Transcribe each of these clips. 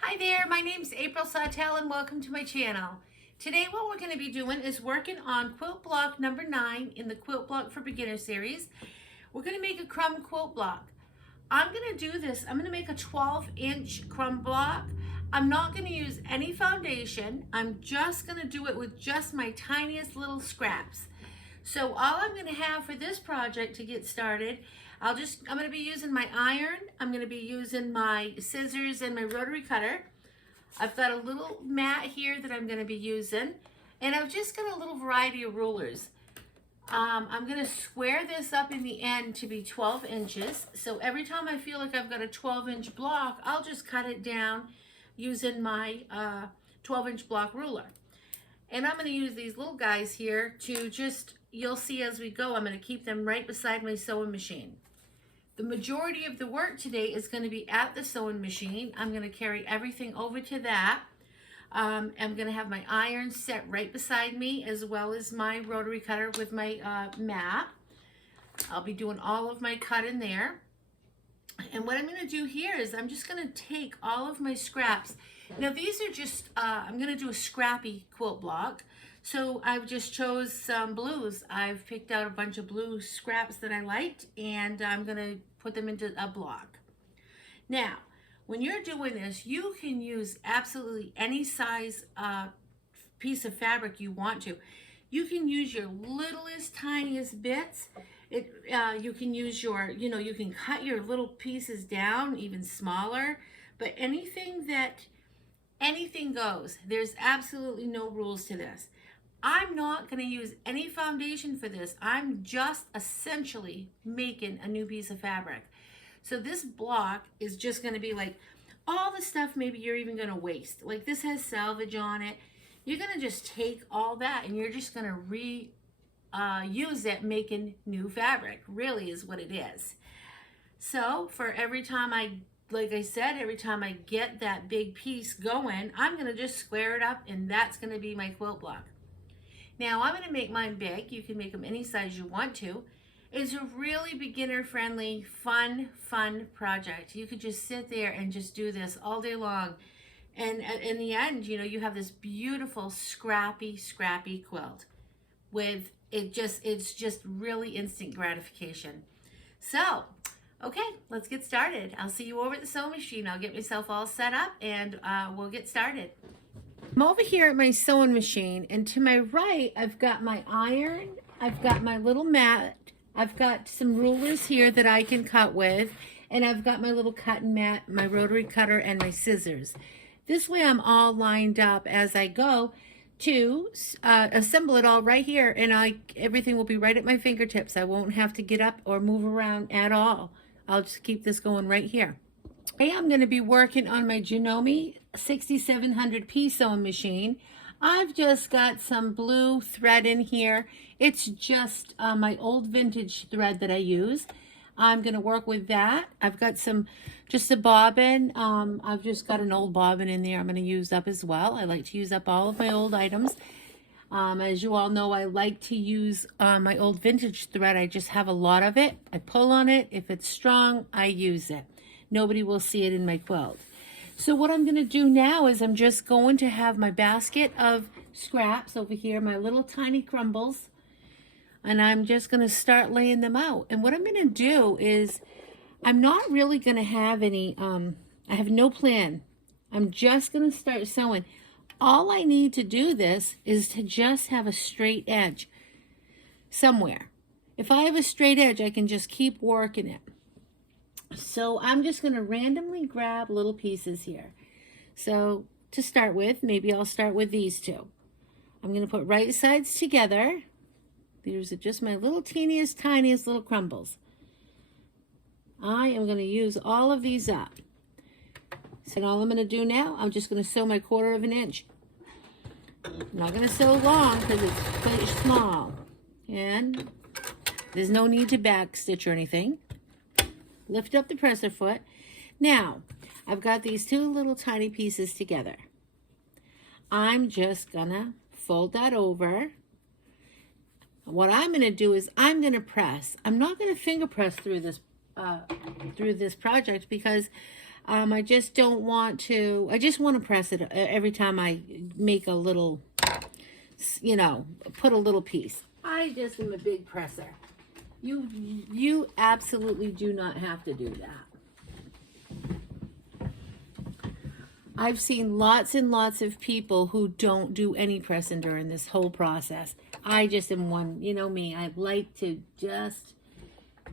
Hi there, my name's April Sawtell and welcome to my channel. Today what we're going to be doing is working on quilt block number 9 in the Quilt Block for Beginners series. We're going to make a crumb quilt block. I'm going to do this, I'm going to make a 12-inch crumb block. I'm not going to use any foundation. I'm just going to do it with just my tiniest little scraps. So all I'm going to have for this project to get started, I'm going to be using my iron, I'm going to be using my scissors and my rotary cutter. I've got a little mat here that I'm going to be using, and I've just got a little variety of rulers. I'm going to square this up in the end to be 12 inches. So every time I feel like I've got a 12-inch block, I'll just cut it down using my 12-inch block ruler. And I'm going to use these little guys here to just, you'll see as we go, I'm going to keep them right beside my sewing machine. The majority of the work today is going to be at the sewing machine. I'm going to carry everything over to that. I'm going to have my iron set right beside me, as well as my rotary cutter with my mat. I'll be doing all of my cutting there. And what I'm going to do here is I'm just going to take all of my scraps. Now these are just, I'm going to do a scrappy quilt block. So I've just chose some blues. I've picked out a bunch of blue scraps that I liked, and I'm going to put them into a block. Now, when you're doing this, you can use absolutely any size piece of fabric you want to. You can use your littlest, tiniest bits. You can use your, you can cut your little pieces down even smaller, but anything goes. There's absolutely no rules to this. I'm not going to use any foundation for this. I'm just essentially making a new piece of fabric. So this block is just going to be like all the stuff maybe you're even going to waste. Like this has salvage on it. You're going to just take all that and you're just going to use it making new fabric, really is what it is. So for every time like I said, every time I get that big piece going, I'm going to just square it up, and that's going to be my quilt block. Now I'm going to make mine big. You can make them any size you want to. It's a really beginner-friendly, fun project. You could just sit there and just do this all day long. And in the end, you have this beautiful, scrappy quilt. It's just really instant gratification. So, okay, let's get started. I'll see you over at the sewing machine. I'll get myself all set up, and we'll get started. I'm over here at my sewing machine, and to my right, I've got my iron, I've got my little mat, I've got some rulers here that I can cut with, and I've got my little cutting mat, my rotary cutter, and my scissors. This way I'm all lined up as I go to assemble it all right here, and everything will be right at my fingertips. I won't have to get up or move around at all. I'll just keep this going right here. Today I'm going to be working on my Janome 6700P sewing machine. I've just got some blue thread in here. It's just my old vintage thread that I use. I'm going to work with that. I've got just a bobbin. I've just got an old bobbin in there I'm going to use up as well. I like to use up all of my old items. As you all know, I like to use my old vintage thread. I just have a lot of it. I pull on it. If it's strong, I use it. Nobody will see it in my quilt. So what I'm going to do now is I'm just going to have my basket of scraps over here, my little tiny crumbles, and I'm just going to start laying them out. And what I'm going to do is I'm not really going to have any, I have no plan. I'm just going to start sewing. All I need to do this is to just have a straight edge somewhere. If I have a straight edge, I can just keep working it. So I'm just going to randomly grab little pieces here. So to start with, maybe I'll start with these two. I'm going to put right sides together. These are just my little teeniest, tiniest little crumbles. I am going to use all of these up. So all I'm going to do now, I'm just going to sew my 1/4 of an inch. I'm not going to sew long because it's quite small. And there's no need to back stitch or anything. Lift up the presser foot. Now, I've got these two little tiny pieces together. I'm just gonna fold that over. What I'm gonna do is I'm gonna press. I'm not gonna finger press through this project because I just don't want to, I just want to press it every time I make a little, you know, put a little piece. I just am a big presser. You absolutely do not have to do that. I've seen lots and lots of people who don't do any pressing during this whole process. I just am one, you know me, I like to just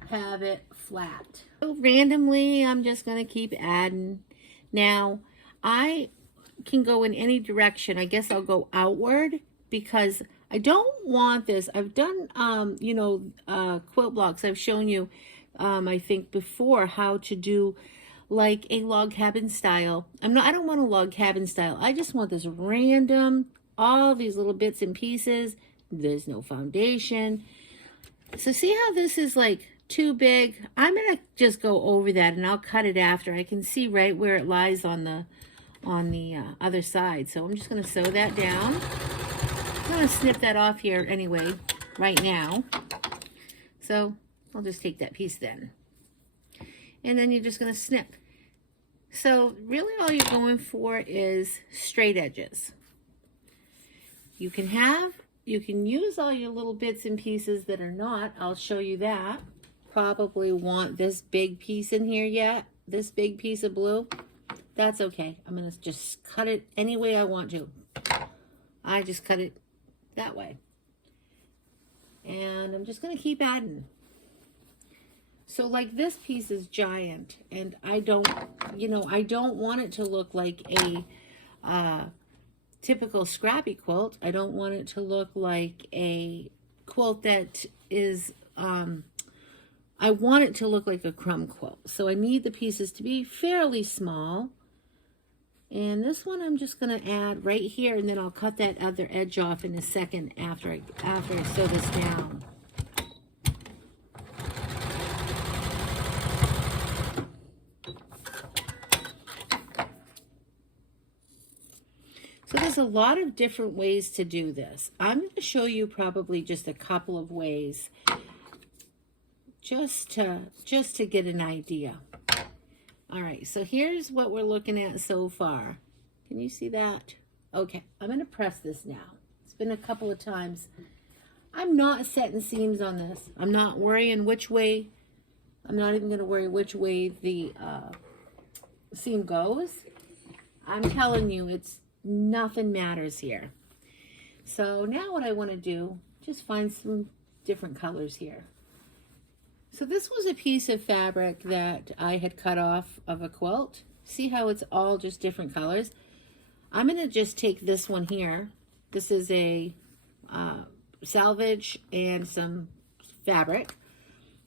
have it flat. So randomly, I'm just going to keep adding. Now, I can go in any direction. I guess I'll go outward because I don't want this. I've done, you know, quilt blocks. I've shown you, I think before, how to do like a log cabin style. I don't want a log cabin style. I just want this random, all these little bits and pieces. There's no foundation. So see how this is like too big? I'm going to just go over that and I'll cut it after. I can see right where it lies on the other side. So I'm just going to sew that down. I'm going to snip that off here anyway, right now. So I'll just take that piece then. And then you're just going to snip. So really all you're going for is straight edges. You can use all your little bits and pieces that are not. I'll show you that. Probably want this big piece in here yet. This big piece of blue. That's okay. I'm going to just cut it any way I want to. I just cut it that way. And I'm just going to keep adding. So like this piece is giant, and I don't, you know, I don't want it to look like a typical scrappy quilt. I don't want it to look like a quilt that is, I want it to look like a crumb quilt. So I need the pieces to be fairly small. And this one I'm just going to add right here, and then I'll cut that other edge off in a second after I sew this down. So there's a lot of different ways to do this. I'm going to show you probably just a couple of ways just to get an idea. All right, so here's what we're looking at so far. Can you see that? Okay, I'm going to press this now. It's been a couple of times. I'm not setting seams on this. I'm not worrying which way. I'm not even going to worry which way the seam goes. I'm telling you, nothing matters here. So now what I want to do, just find some different colors here. So this was a piece of fabric that I had cut off of a quilt. See how it's all just different colors? I'm going to just take this one here. This is a salvage and some fabric.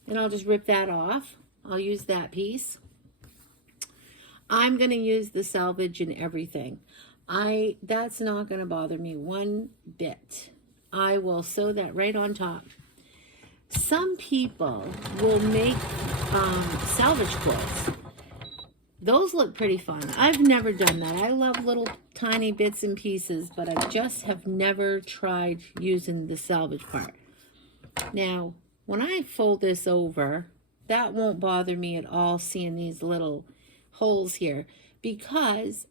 And I'll just rip that off. I'll use that piece. I'm going to use the salvage and everything. That's not going to bother me one bit. I will sew that right on top. Some people will make salvage quilts. Those look pretty fun. I've never done that. I love little tiny bits and pieces, but I just have never tried using the salvage part. Now, when I fold this over, that won't bother me at all seeing these little holes here, because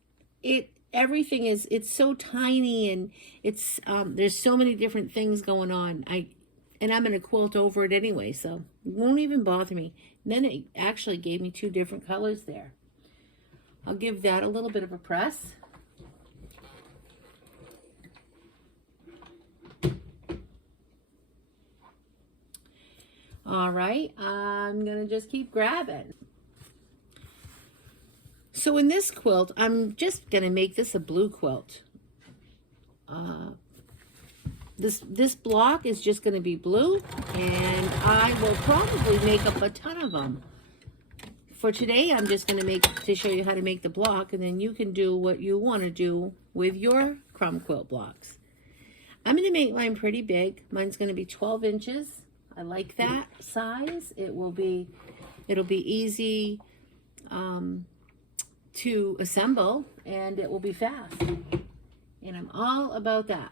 everything is, it's so tiny, and it's there's so many different things going on. And I'm going to quilt over it anyway, so it won't even bother me. And then it actually gave me two different colors there. I'll give that a little bit of a press. All right, I'm going to just keep grabbing. So in this quilt, I'm just going to make this a blue quilt. This block is just going to be blue, and I will probably make up a ton of them. For today, I'm just going to show you how to make the block, and then you can do what you want to do with your crumb quilt blocks. I'm going to make mine pretty big. Mine's going to be 12 inches. I like that size. It'll be easy to assemble, and it will be fast. And I'm all about that.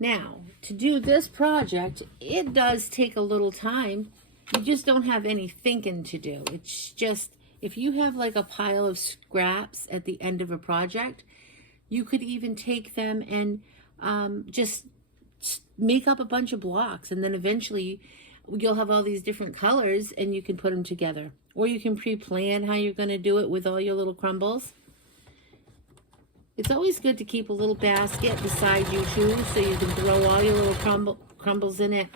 Now, to do this project, it does take a little time. You just don't have any thinking to do. It's just if you have like a pile of scraps at the end of a project, you could even take them and just make up a bunch of blocks, and then eventually you'll have all these different colors and you can put them together. Or you can pre-plan how you're going to do it with all your little crumbles. It's always good to keep a little basket beside you too, so you can throw all your little crumbles in it.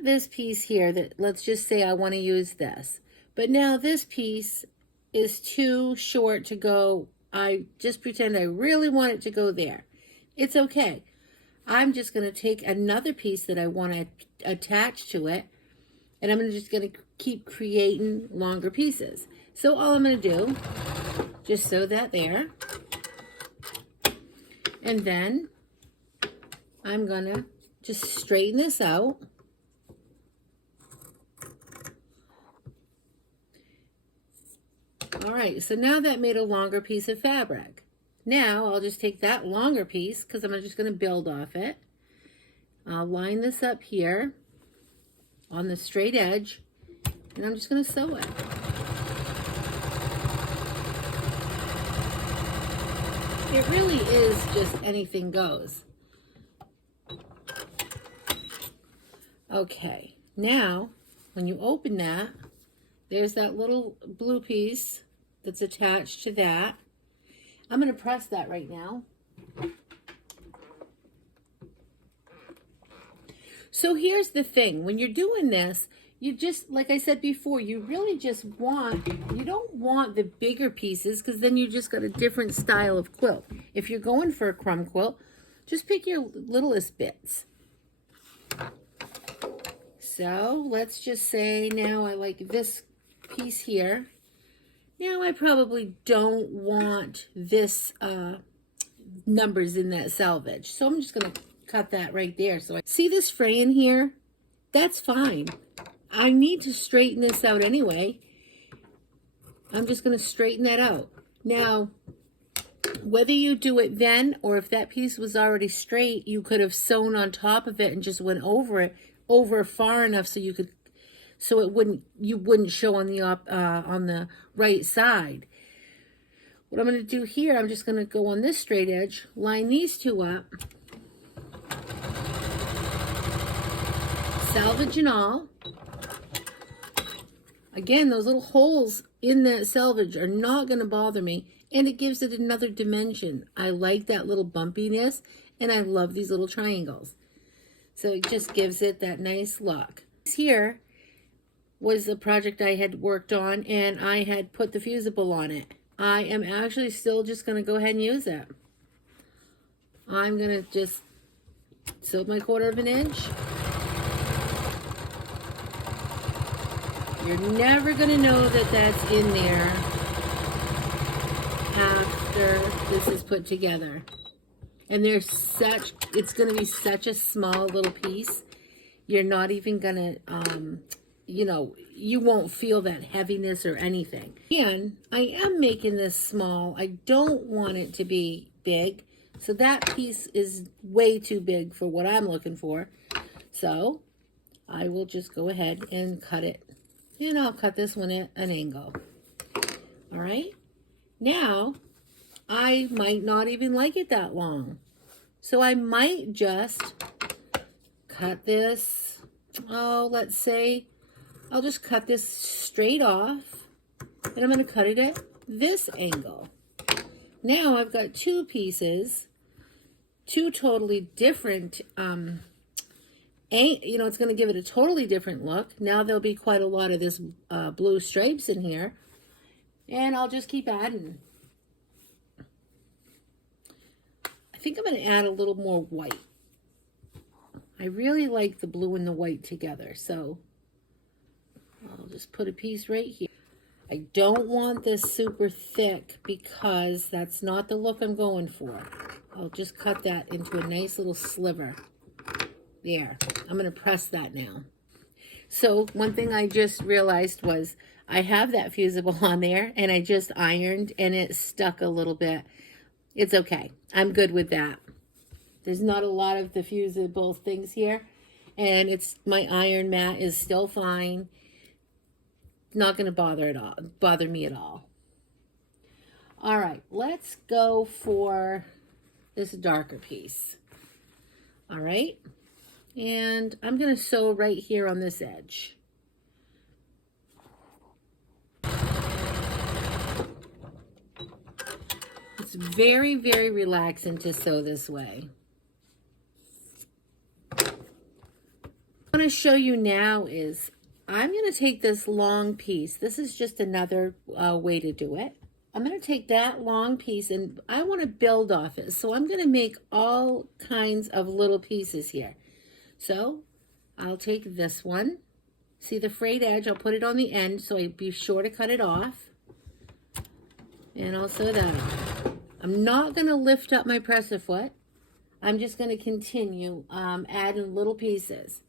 This piece here, that let's just say I want to use this, but now this piece is too short to go. I just pretend I really want it to go there. It's okay. I'm just going to take another piece that I want to attach to it, and I'm just going to keep creating longer pieces. So all I'm going to do, just sew that there, and then I'm going to just straighten this out. All right, so now that made a longer piece of fabric. Now I'll just take that longer piece, because I'm just going to build off it. I'll line this up here on the straight edge, and I'm just going to sew it. It really is just anything goes. Okay, now when you open that, there's that little blue piece that's attached to that. I'm going to press that right now. So here's the thing. When you're doing this, you just, like I said before, you really just want, you don't want the bigger pieces, because then you just got a different style of quilt. If you're going for a crumb quilt, just pick your littlest bits. So let's just say now I like this piece here. Now I probably don't want this numbers in that selvage, so I'm just going to cut that right there. So I see this fray in here. That's fine. I need to straighten this out anyway. I'm just going to straighten that out. Now, whether you do it then or if that piece was already straight, you could have sewn on top of it and just went over it, over far enough so you could, so it wouldn't, you wouldn't show on the right side. What I'm going to do here, I'm just going to go on this straight edge, line these two up, selvage and all. Again, those little holes in that selvage are not going to bother me, and it gives it another dimension. I like that little bumpiness, and I love these little triangles. So it just gives it that nice look. Here was the project I had worked on, and I had put the fusible on it. I am actually still just going to go ahead and use it. I'm going to just sew my 1/4 of an inch. You're never going to know that that's in there after this is put together. And there's such, it's going to be such a small little piece. You're not even going to, you know, you won't feel that heaviness or anything. And I am making this small. I don't want it to be big. So that piece is way too big for what I'm looking for. So I will just go ahead and cut it. And I'll cut this one at an angle. All right. Now, I might not even like it that long. So I might just cut this, oh, let's say, I'll just cut this straight off. And I'm going to cut it at this angle. Now I've got two pieces, two totally different, you know, it's going to give it a totally different look. Now there'll be quite a lot of this blue stripes in here. And I'll just keep adding. I think I'm going to add a little more white. I really like the blue and the white together. So I'll just put a piece right here. I don't want this super thick because that's not the look I'm going for. I'll just cut that into a nice little sliver. There. I'm going to press that now. So one thing I just realized was I have that fusible on there and I just ironed and it stuck a little bit. It's okay. I'm good with that. There's not a lot of the fusible things here, and it's my iron mat is still fine. not going to bother me at all. All right, let's go for this darker piece. All right, and I'm going to sew right here on this edge. It's very, very relaxing to sew this way. What I want to show you now is I'm going to take this long piece. This is just another way to do it. I'm going to take that long piece and I want to build off it. So I'm going to make all kinds of little pieces here. So I'll take this one. See the frayed edge? I'll put it on the end so I'd be sure to cut it off. And I'll sew that on. I'm not going to lift up my presser foot. I'm just going to continue adding little pieces.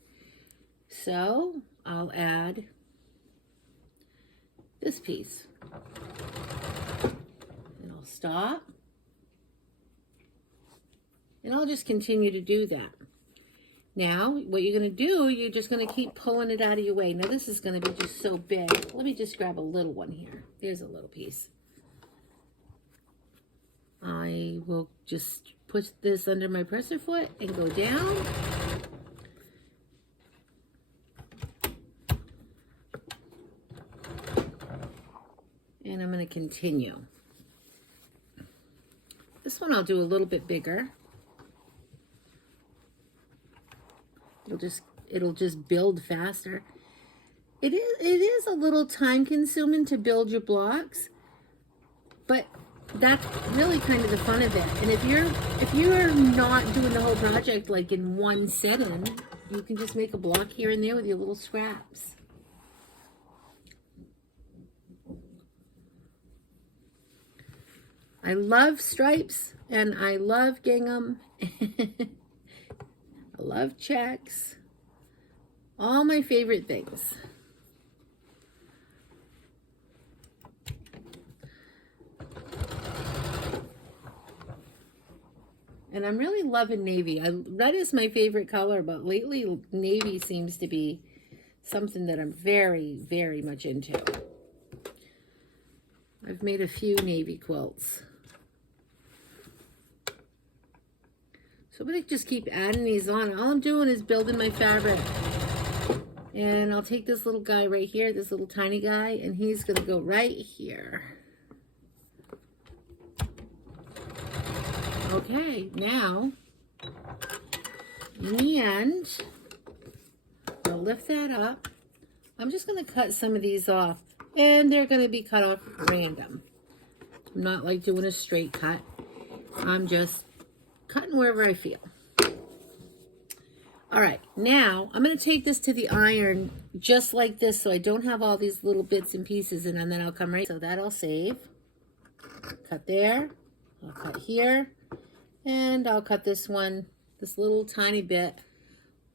So I'll add this piece. And I'll stop. And I'll just continue to do that. Now, what you're going to do, you're just going to keep pulling it out of your way. Now, this is going to be just so big. Let me just grab a little one here. There's a little piece. I will just put this under my presser foot and go down. And I'm going to continue. This one I'll do a little bit bigger. It'll just build faster. It is a little time consuming to build your blocks, but that's really kind of the fun of it. And if you're not doing the whole project like in one sitting, you can just make a block here and there with your little scraps. I love stripes and I love gingham. I love checks. All my favorite things. And I'm really loving navy. Red is my favorite color, but lately navy seems to be something that I'm very, very much into. I've made a few navy quilts. So I'm going to just keep adding these on. All I'm doing is building my fabric. And I'll take this little guy right here, this little tiny guy, and he's going to go right here. Okay, now, in the end, I'll lift that up. I'm just going to cut some of these off, and they're going to be cut off random. I'm not like doing a straight cut. I'm just cutting wherever I feel. All right, now I'm going to take this to the iron just like this so I don't have all these little bits and pieces, and then I'll come right. So that I'll save. Cut there. I'll cut here. And I'll cut this one, this little tiny bit.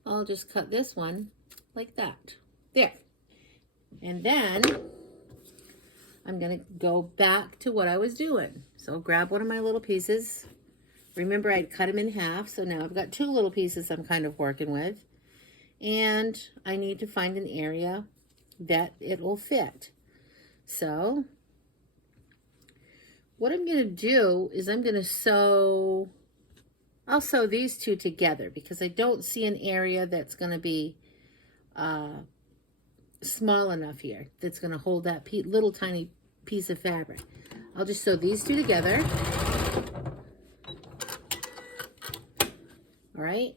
I'll just cut this one like that. There. And then I'm going to go back to what I was doing. So grab one of my little pieces. Remember, I'd cut them in half, so now I've got two little pieces I'm kind of working with. And I need to find an area that it will fit. So what I'm going to do is I'm going to sew, I'll sew these two together because I don't see an area that's going to be small enough here that's going to hold that little tiny piece of fabric. I'll just sew these two together. All right,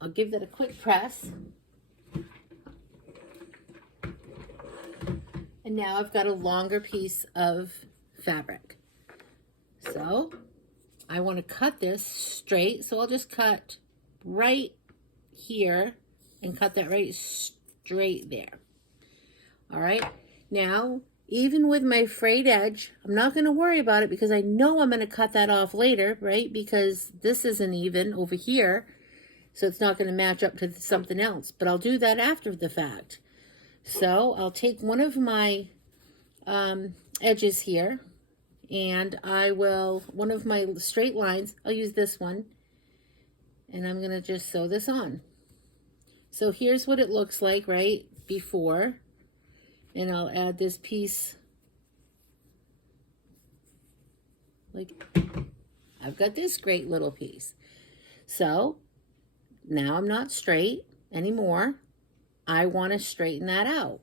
I'll give that a quick press. And now I've got a longer piece of fabric. So I want to cut this straight, so I'll just cut right here and cut that right straight there. All right, now even with my frayed edge, I'm not going to worry about it because I know I'm going to cut that off later, right? Because this isn't even over here, so it's not going to match up to something else. But I'll do that after the fact. So I'll take one of my edges here, and I will, one of my straight lines, I'll use this one, and I'm going to just sew this on. So here's what it looks like right before. And I'll add this piece. Like, I've got this great little piece. So now I'm not straight anymore. I want to straighten that out.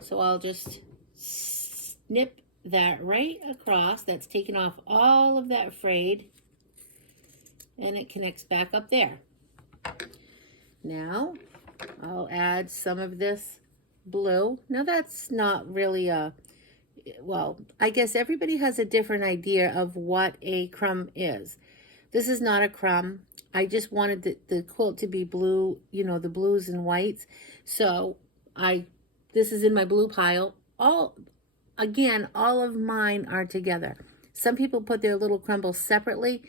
So I'll just snip that right across. That's taking off all of that frayed, and it connects back up there. Now I'll add some of this blue. Now that's not really a, well, I guess everybody has a different idea of what a crumb is. This is not a crumb. I just wanted the quilt to be blue, you know, the blues and whites. So this is in my blue pile. Again, all of mine are together. Some people put their little crumbles separately.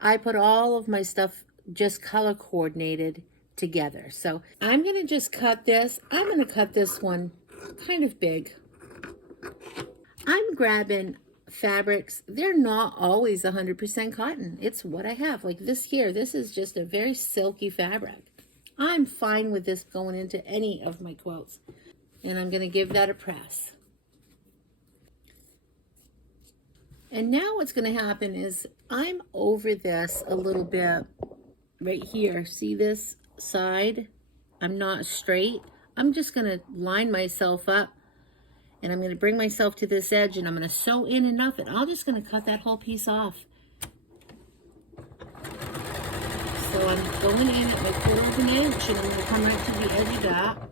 I put all of my stuff just color coordinated together. So I'm going to just cut this. I'm going to cut this one kind of big. I'm grabbing fabrics. They're not always 100% cotton. It's what I have. Like this here, this is just a very silky fabric. I'm fine with this going into any of my quilts. And I'm going to give that a press. And now what's going to happen is I'm over this a little bit right here. See this side? I'm not straight. I'm just going to line myself up, and I'm going to bring myself to this edge, and I'm going to sew in enough, and I'm just going to cut that whole piece off. So I'm going in at my 1/4 of an inch, and I'm going to come right to the edge of that.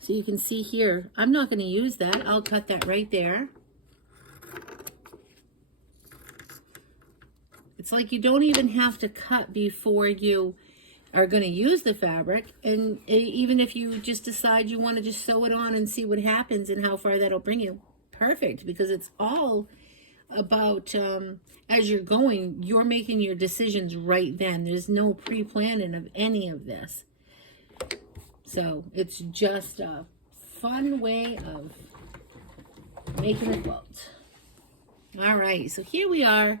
So you can see here, I'm not going to use that. I'll cut that right there. It's like you don't even have to cut before you are going to use the fabric. And even if you just decide you want to just sew it on and see what happens and how far that'll bring you, perfect, because it's all about as you're going, you're making your decisions right then. There's no pre-planning of any of this. So it's just a fun way of making a quilt. All right, so here we are.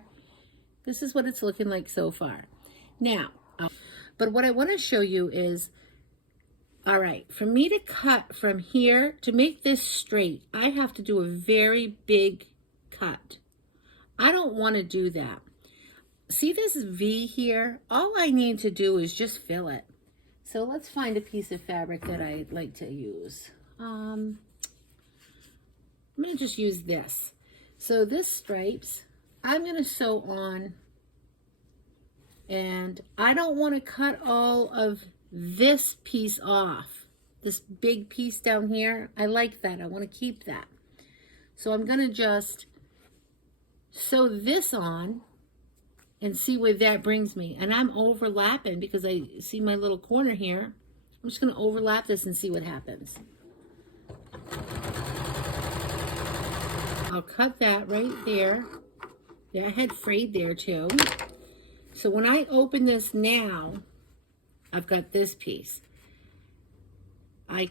This is what it's looking like so far. Now, but what I want to show you is, all right, for me to cut from here, to make this straight, I have to do a very big cut. I don't want to do that. See this V here? All I need to do is just fill it. So let's find a piece of fabric that I'd like to use. I'm going to just use this. So this stripes, I'm going to sew on, and I don't want to cut all of this piece off. This big piece down here, I like that. I want to keep that. So I'm going to just sew this on and see where that brings me. And I'm overlapping because I see my little corner here. I'm just going to overlap this and see what happens. I'll cut that right there. Yeah, I had frayed there too. So when I open this now, I've got this piece. I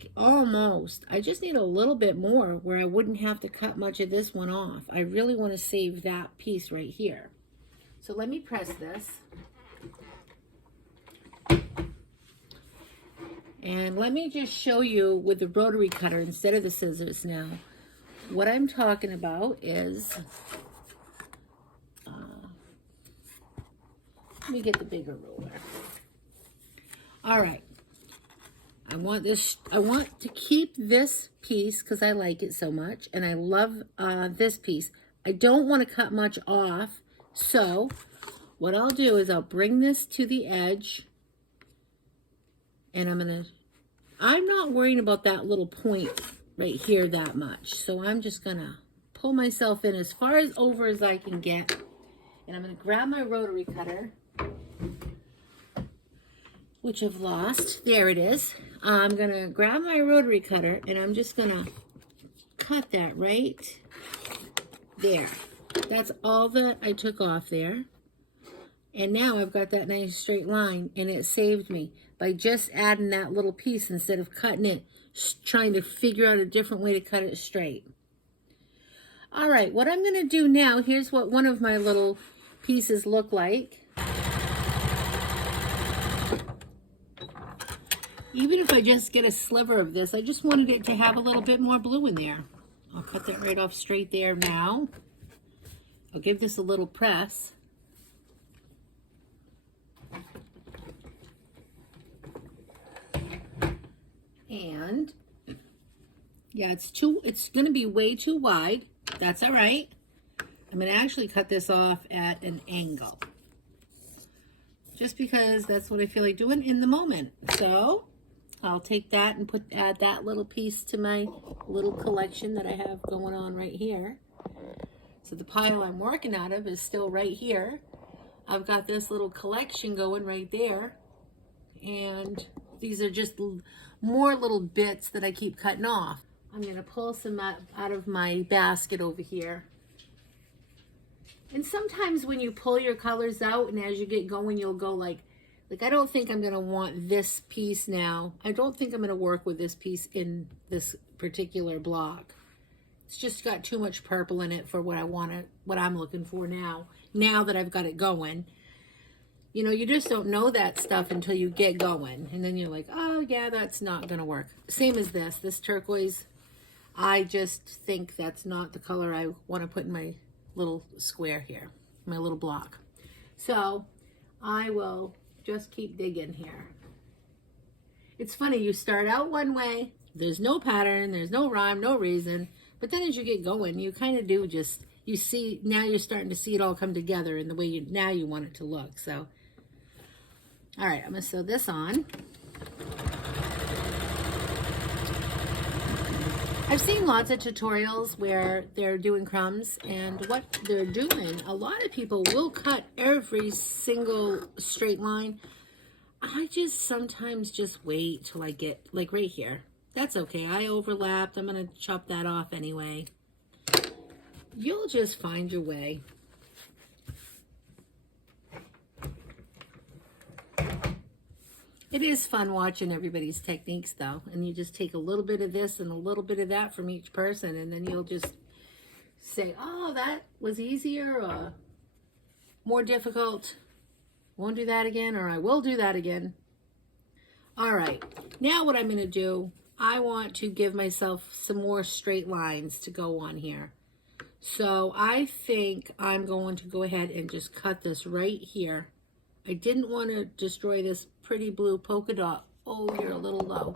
just need a little bit more where I wouldn't have to cut much of this one off. I really want to save that piece right here. So let me press this. And let me just show you with the rotary cutter instead of the scissors now. What I'm talking about is, let me get the bigger ruler. All right. I want to keep this piece because I like it so much, and I love this piece. I don't want to cut much off. So what I'll do is I'll bring this to the edge, and I'm not worrying about that little point right here that much. So I'm just gonna pull myself in as far as over as I can get, and I'm gonna grab my rotary cutter, which I've lost. There it is. I'm gonna grab my rotary cutter, and I'm just gonna cut that right there. That's all that I took off there. And now I've got that nice straight line, and it saved me by just adding that little piece instead of cutting it, trying to figure out a different way to cut it straight. All right, what I'm gonna do now, here's what one of my little pieces look like. Even if I just get a sliver of this, I just wanted it to have a little bit more blue in there. I'll cut that right off straight there now. I'll give this a little press. And yeah, it's gonna be way too wide. That's all right. I'm gonna actually cut this off at an angle, just because that's what I feel like doing in the moment. So I'll take that and add that little piece to my little collection that I have going on right here. So the pile I'm working out of is still right here. I've got this little collection going right there. And these are just more little bits that I keep cutting off. I'm gonna pull some out of my basket over here. And sometimes when you pull your colors out and as you get going, you'll go like I don't think I'm gonna want this piece now. I don't think I'm gonna work with this piece in this particular block. It's just got too much purple in it for what I'm looking for now that I've got it going. You know, you just don't know that stuff until you get going. And then you're like, oh yeah, that's not gonna work. Same as this turquoise. I just think that's not the color I wanna put in my little square here, my little block. So I will just keep digging here. It's funny, you start out one way, there's no pattern, there's no rhyme, no reason, but then as you get going, you kind of do just, you see, now you're starting to see it all come together in the way now you want it to look. So, all right, I'm gonna sew this on. I've seen lots of tutorials where they're doing crumbs, and what they're doing, a lot of people will cut every single straight line. I just sometimes just wait till I get, like right here. That's okay, I overlapped, I'm gonna chop that off anyway. You'll just find your way. It is fun watching everybody's techniques though, and you just take a little bit of this and a little bit of that from each person, and then you'll just say, oh, that was easier or more difficult. Won't do that again, or I will do that again. All right, now what I'm gonna do, I want to give myself some more straight lines to go on here. So I think I'm going to go ahead and just cut this right here. I didn't want to destroy this pretty blue polka dot. Oh, you're a little low.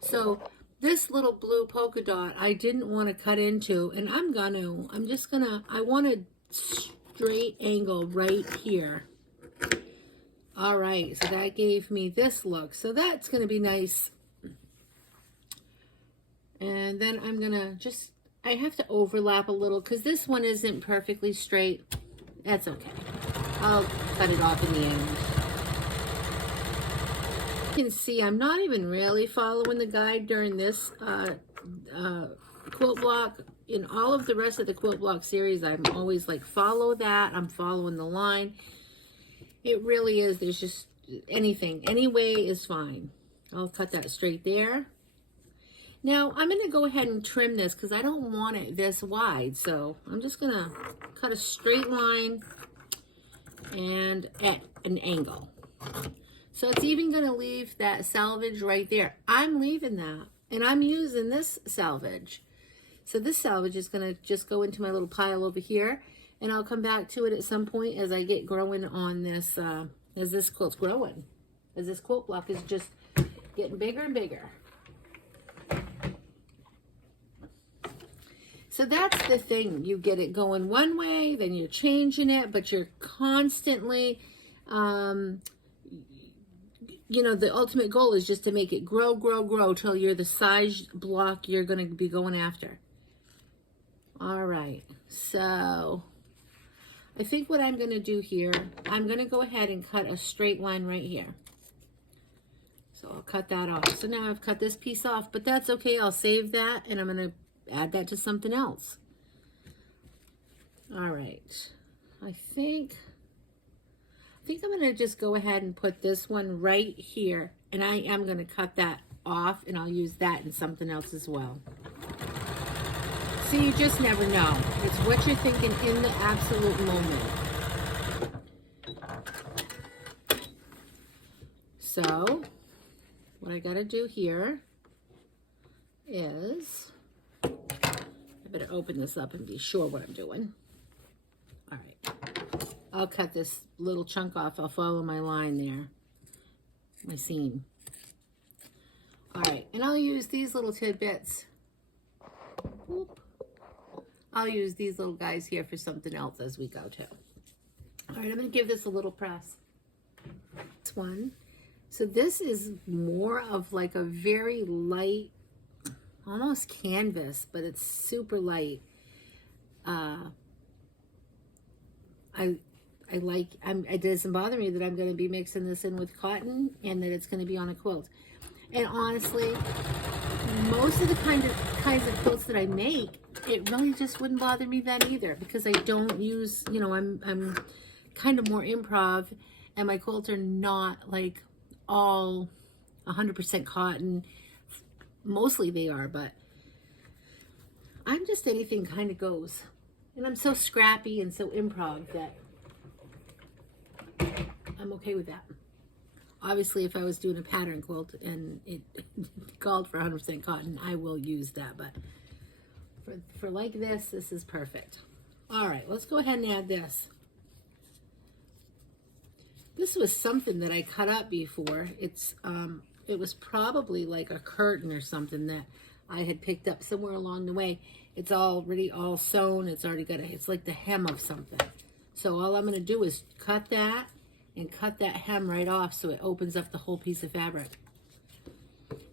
So this little blue polka dot, I didn't want to cut into, and I want a straight angle right here. All right, so that gave me this look. So that's going to be nice. And then I'm going to just, I have to overlap a little because this one isn't perfectly straight. That's okay. I'll cut it off in the end. You can see I'm not even really following the guide during this quilt block. In all of the rest of the quilt block series, I'm always like, follow that. I'm following the line. It really is. There's just anything. Any way is fine. I'll cut that straight there. Now, I'm going to go ahead and trim this because I don't want it this wide. So I'm just going to cut a straight line and at an angle. So it's even going to leave that selvage right there. I'm leaving that, and I'm using this selvage. So this selvage is going to just go into my little pile over here, and I'll come back to it at some point as I get growing on this, as this quilt's growing, as this quilt block is just getting bigger and bigger. So that's the thing. You get it going one way, then you're changing it, but you're constantly, you know, the ultimate goal is just to make it grow, grow, grow till you're the size block you're going to be going after. All right. So I think what I'm going to do here, I'm going to go ahead and cut a straight line right here. So I'll cut that off. So now I've cut this piece off, but that's okay. I'll save that, and I'm going to add that to something else. All right. I think I'm going to just go ahead and put this one right here, and I am going to cut that off, and I'll use that in something else as well. So you just never know. It's what you're thinking in the absolute moment. So what I got to do here is, I better open this up and be sure what I'm doing. All right, I'll cut this little chunk off. I'll follow my line there, my seam. All right, and I'll use these little tidbits. Whoop. I'll use these little guys here for something else as we go too. All right, I'm going to give this a little press. This one. So this is more of like a very light, almost canvas, but it's super light. It doesn't bother me that I'm going to be mixing this in with cotton and that it's going to be on a quilt. And honestly, most of the kinds of quilts that I make, it really just wouldn't bother me then either, because I don't use, you know, I'm kind of more improv, and my quilts are not like all 100% cotton. Mostly they are, but I'm just anything kind of goes. And I'm so scrappy and so improv that I'm okay with that. Obviously, if I was doing a pattern quilt and it called for 100% cotton, I will use that. But for like this is perfect. All right, let's go ahead and add this. This was something that I cut up before. It was probably like a curtain or something that I had picked up somewhere along the way. It's already all sewn. It's already got it's like the hem of something. So all I'm going to do is cut that and cut that hem right off so it opens up the whole piece of fabric.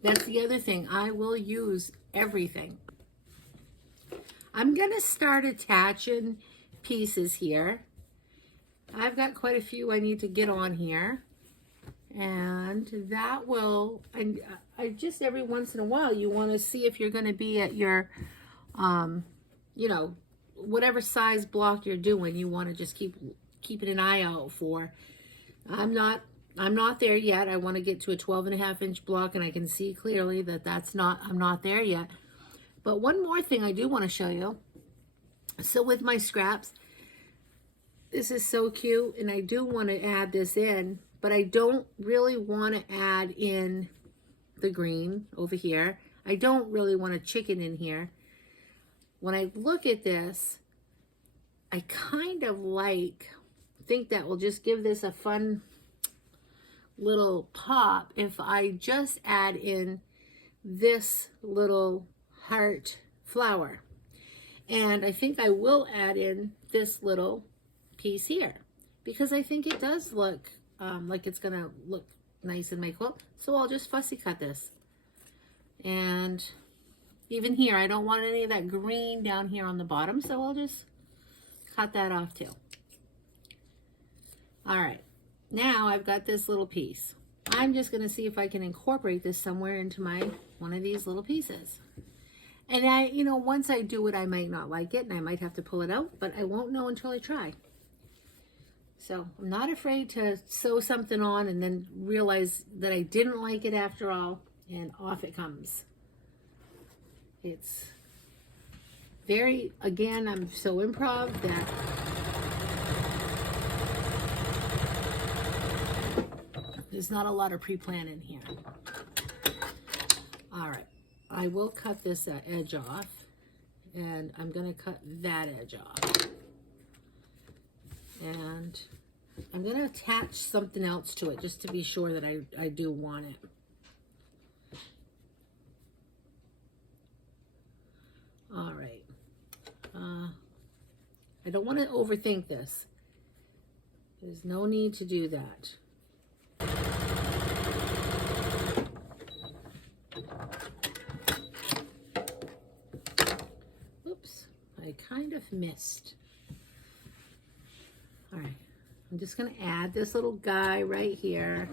That's the other thing. I will use everything. I'm going to start attaching pieces here. I've got quite a few I need to get on here. And that will, and I just every once in a while, you want to see if you're going to be at your, you know, whatever size block you're doing, you want to just keep an eye out for. I'm not there yet. I want to get to a 12.5-inch block, and I can see clearly that I'm not there yet. But one more thing I do want to show you. So with my scraps, this is so cute, and I do want to add this in, but I don't really want to add in the green over here. I don't really want a chicken in here. When I look at this, I kind of think that will just give this a fun little pop if I just add in this little heart flower. And I think I will add in this little piece here because I think it does look like it's gonna look nice in my quilt. So I'll just fussy cut this. And even here, I don't want any of that green down here on the bottom, so I'll just cut that off too. All right, now I've got this little piece. I'm just gonna see if I can incorporate this somewhere into one of these little pieces. And you know, once I do it, I might not like it and I might have to pull it out, but I won't know until I try. So I'm not afraid to sew something on and then realize that I didn't like it after all, and off it comes. It's very, again, I'm so improv that there's not a lot of pre-planning here. All right, I will cut this edge off, and I'm gonna cut that edge off. And I'm going to attach something else to it just to be sure that I do want it. All right. I don't want to overthink this. There's no need to do that. Oops, I kind of missed. All right, I'm just going to add this little guy right here.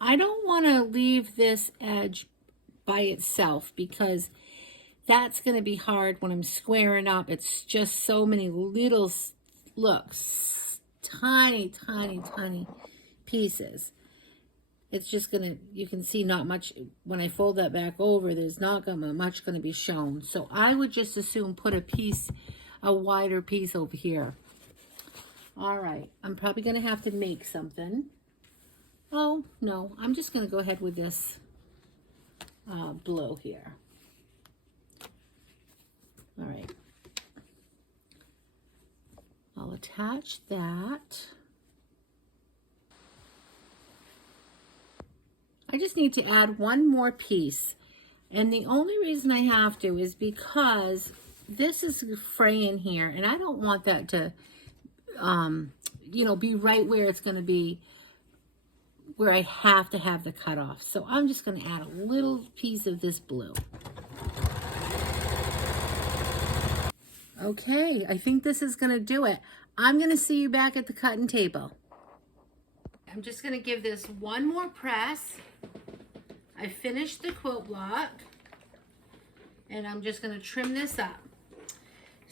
I don't want to leave this edge by itself because that's going to be hard when I'm squaring up. It's just so many little, tiny, tiny, tiny pieces. It's just gonna, you can see not much, when I fold that back over, there's not gonna much gonna be shown. So I would just assume put a piece a wider piece over here. All right, I'm probably gonna have to make something. Oh, no, I'm just gonna go ahead with this blue here. All right. I'll attach that. I just need to add one more piece. And the only reason I have to is because this is fraying here, and I don't want that to, you know, be right where it's going to be, where I have to have the cutoff. So I'm just going to add a little piece of this blue. Okay, I think this is going to do it. I'm going to see you back at the cutting table. I'm just going to give this one more press. I finished the quilt block, and I'm just going to trim this up.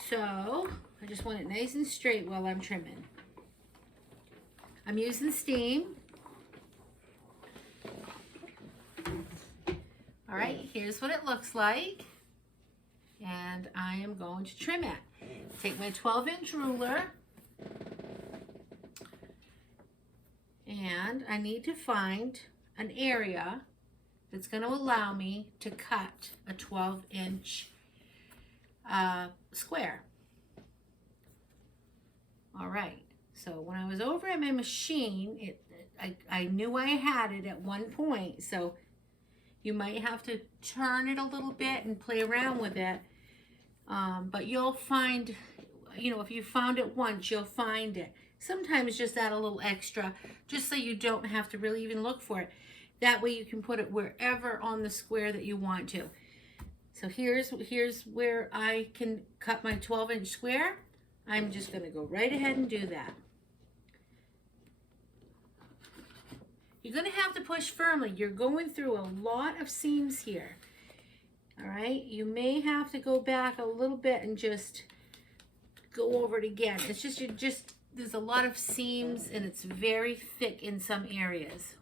So I just want it nice and straight while I'm trimming. I'm using steam. All right, here's what it looks like. And I am going to trim it. Take my 12-inch ruler, and I need to find an area that's going to allow me to cut a 12-inch square. All right, so when I was over at my machine, I knew I had it at one point, so you might have to turn it a little bit and play around with it. But you'll find, you know, if you found it once, you'll find it. Sometimes just add a little extra, just so you don't have to really even look for it. That way you can put it wherever on the square that you want to. So here's where I can cut my 12-inch square. I'm just going to go right ahead and do that. You're going to have to push firmly. You're going through a lot of seams here. All right, you may have to go back a little bit and just go over it again. It's just, there's a lot of seams and it's very thick in some areas.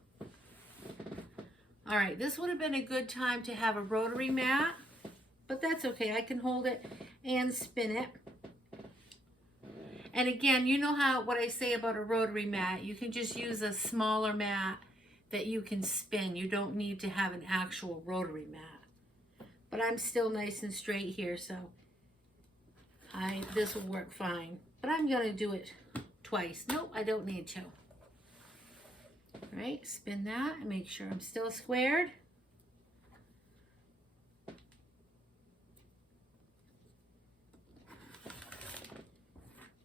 All right, this would have been a good time to have a rotary mat, but that's okay. I can hold it and spin it. And again, you know what I say about a rotary mat. You can just use a smaller mat that you can spin. You don't need to have an actual rotary mat. But I'm still nice and straight here, so this will work fine. But I'm going to do it twice. Nope, I don't need to. All right, spin that and make sure I'm still squared.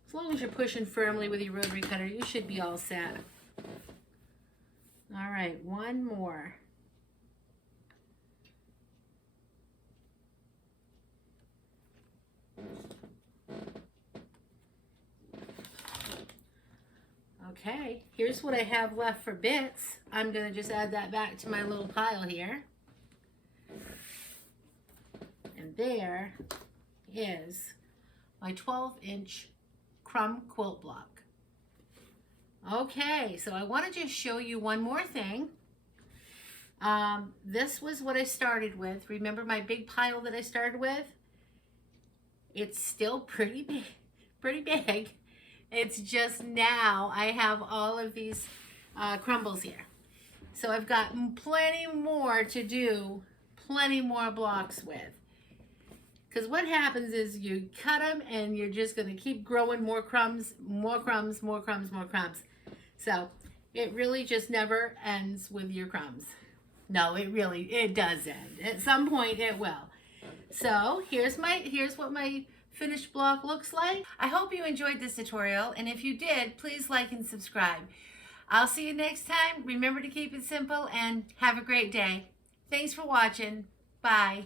As long as you're pushing firmly with your rotary cutter, you should be all set. All right, one more. Okay, here's what I have left for bits. I'm going to just add that back to my little pile here. And there is my 12-inch crumb quilt block. Okay, so I want to just show you one more thing. This was what I started with. Remember my big pile that I started with? It's still pretty big. It's just now I have all of these crumbles here. So I've got plenty more to do, plenty more blocks with. Because what happens is you cut them and you're just going to keep growing more crumbs, more crumbs, more crumbs, more crumbs. So it really just never ends with your crumbs. No, it does end. At some point it will. So here's what my finished block looks like. I hope you enjoyed this tutorial, and if you did, please like and subscribe. I'll see you next time. Remember to keep it simple and have a great day. Thanks for watching. Bye.